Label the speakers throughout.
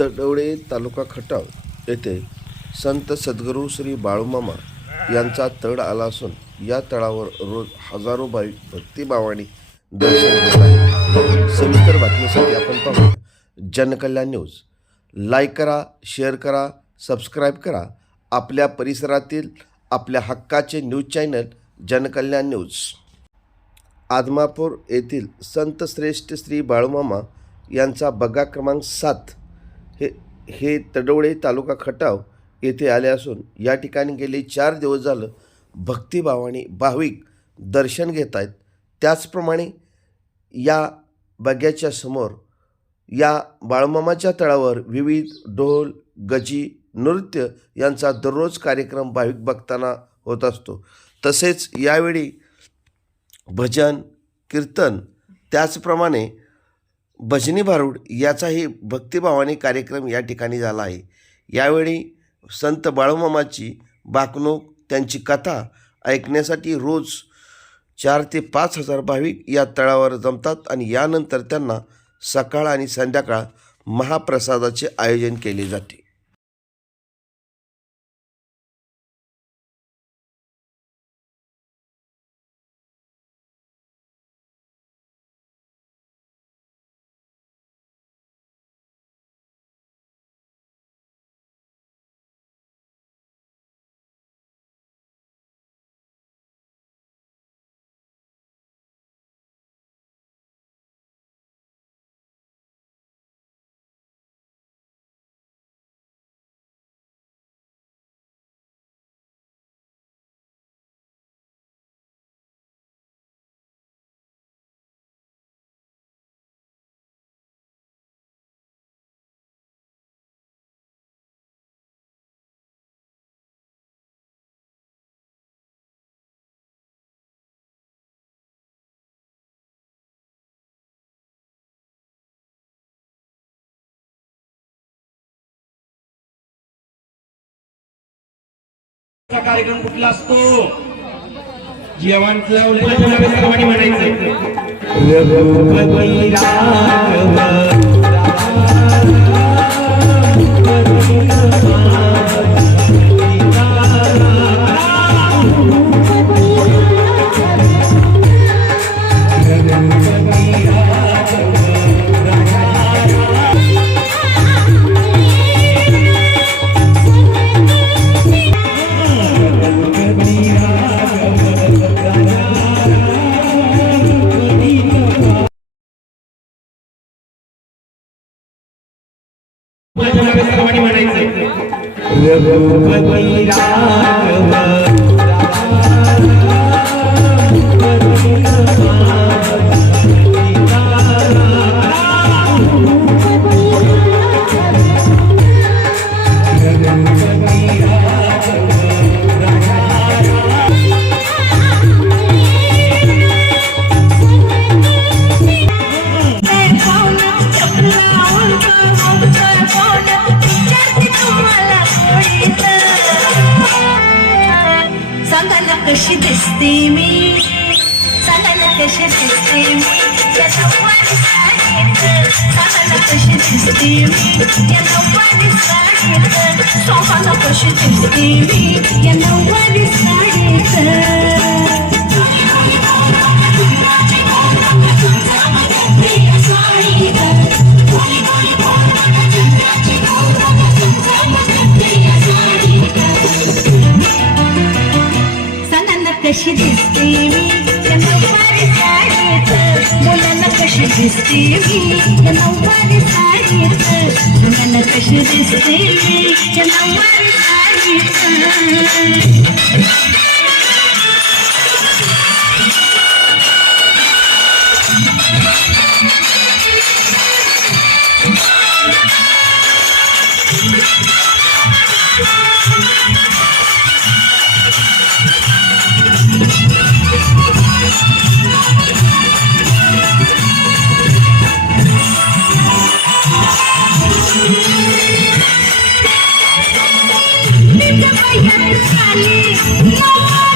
Speaker 1: तडवळे तालुका खटाव येथे संत सद्गुरू श्री बाळूमामा यांचा तळ आला असून या तळावर रोज हजारो भाविक भक्तिभावाने दर्शन घेत आहेत. सविस्तर बातमीसाठी आपण पाहू जनकल्याण न्यूज. लाईक करा शेअर करा सबस्क्राईब करा. आपल्या परिसरातील आपल्या हक्काचे news channel Jankalyan news. Adamapur येथील संत श्रेष्ठ श्री बाळूमामा यांचा बग्गा क्रमांक सात हे तडवळे तालुका खटाव येथे आले असून या ठिकाणी गेले चार दिवस झालं भक्तिभावाने भाविक दर्शन घेत आहेत. त्याचप्रमाणे या बग्याच्या समोर या बाळमामाच्या तळावर विविध ढोल गजी नृत्य यांचा दररोज कार्यक्रम भाविक भक्तांना होत असतो. तसेच यावेळी भजन कीर्तन त्याचप्रमाणे भजनी भारूड याचाही भक्तिभावाने कार्यक्रम या ठिकाणी झाला आहे. यावेळी संत बाळूमामाची बाकणूक त्यांची कथा ऐकण्यासाठी रोज चार ते पाच हजार भाविक या तळावर जमतात आणि यानंतर त्यांना सकाळ आणि संध्याकाळ महाप्रसादाचे आयोजन केले जाते.
Speaker 2: कार्यक्रम कुठला असतो? सर्वांनी म्हणायचं? रघुपती राघव
Speaker 3: कशी दिसते मी सांगायला कशी दिसते मी या नऊवारी साडीत सांगायला कशी दिसते मी या नऊवारी साडीत सांगायला कशी दिसते मी? या नऊवारी साडीत. मुलांना कशी दिसते मी? या नऊवारी साडीत. मुलांना कशी दिसते मी? या नऊवारी साडीत. Thank you. दिसते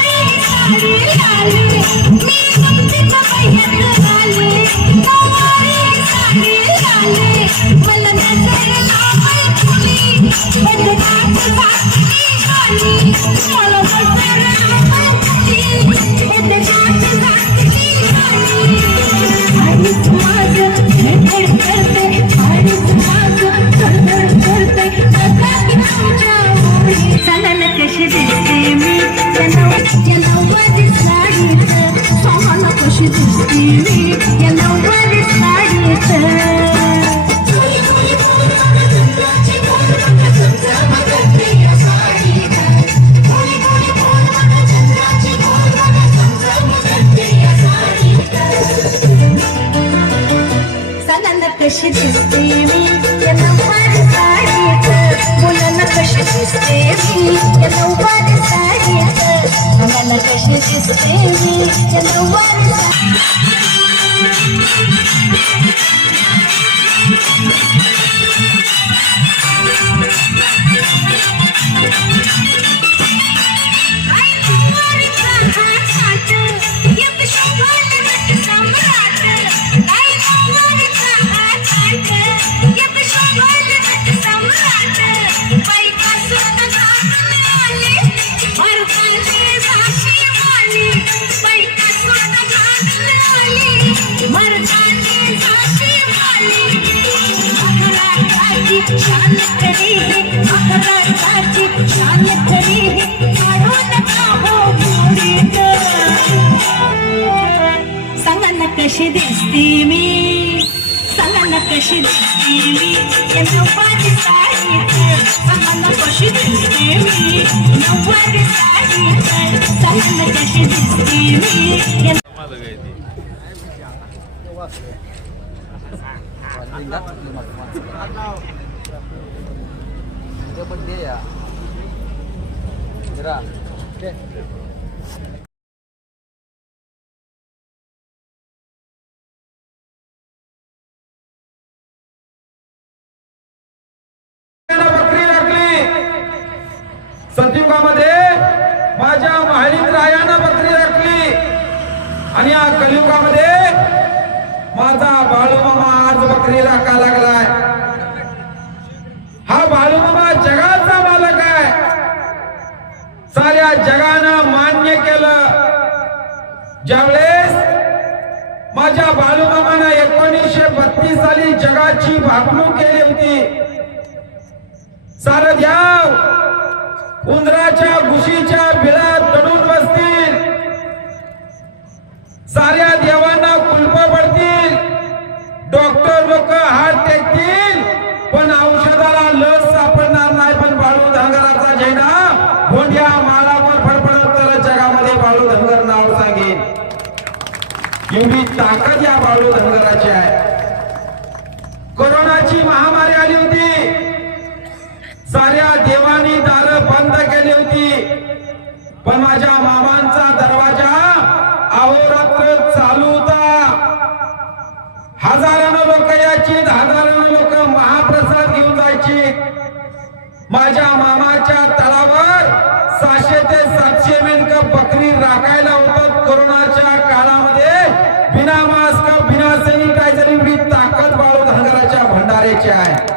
Speaker 3: कशी दिसते मी या मुलांना कशी दिसते मी? या नऊवार साडीत मुलांना कशी दिसते मी? या नऊवार साडी कशी दिसती मी? सांगा ना कशी दिसती मी? या नऊवारी साडीत सांगा ना कशी दिसते मी? नऊवारी साडीत सांगा ना कशी दिसते मी? या
Speaker 4: बकरी राखली माझ्या माळीत रायानं बकरी राखली आणि या कलियुगामध्ये माझा बाळूमामा आज बकरी राखा लागलाय हा बाळूमामा जगाचा मालक आहे साऱ्या जगानं मान्य केलं ज्यावेळेस माझ्या बाळूमामानं एकोणीसशे बत्तीस साली जगाची वागणूक केली होती सारं उंदराच्या घुशीच्या बिळात ताकद या बाळू धनगराची आहे. कोरोनाची महामारी आली होती. साऱ्या देवानी दार बंद केली होती. पण माझ्या मामांचा दरवाजा अहोरात्र चालू होता. हजारानं लोक याची हजारानं लोक महाप्रसाद घेऊन जायची. माझ्या मामा trai.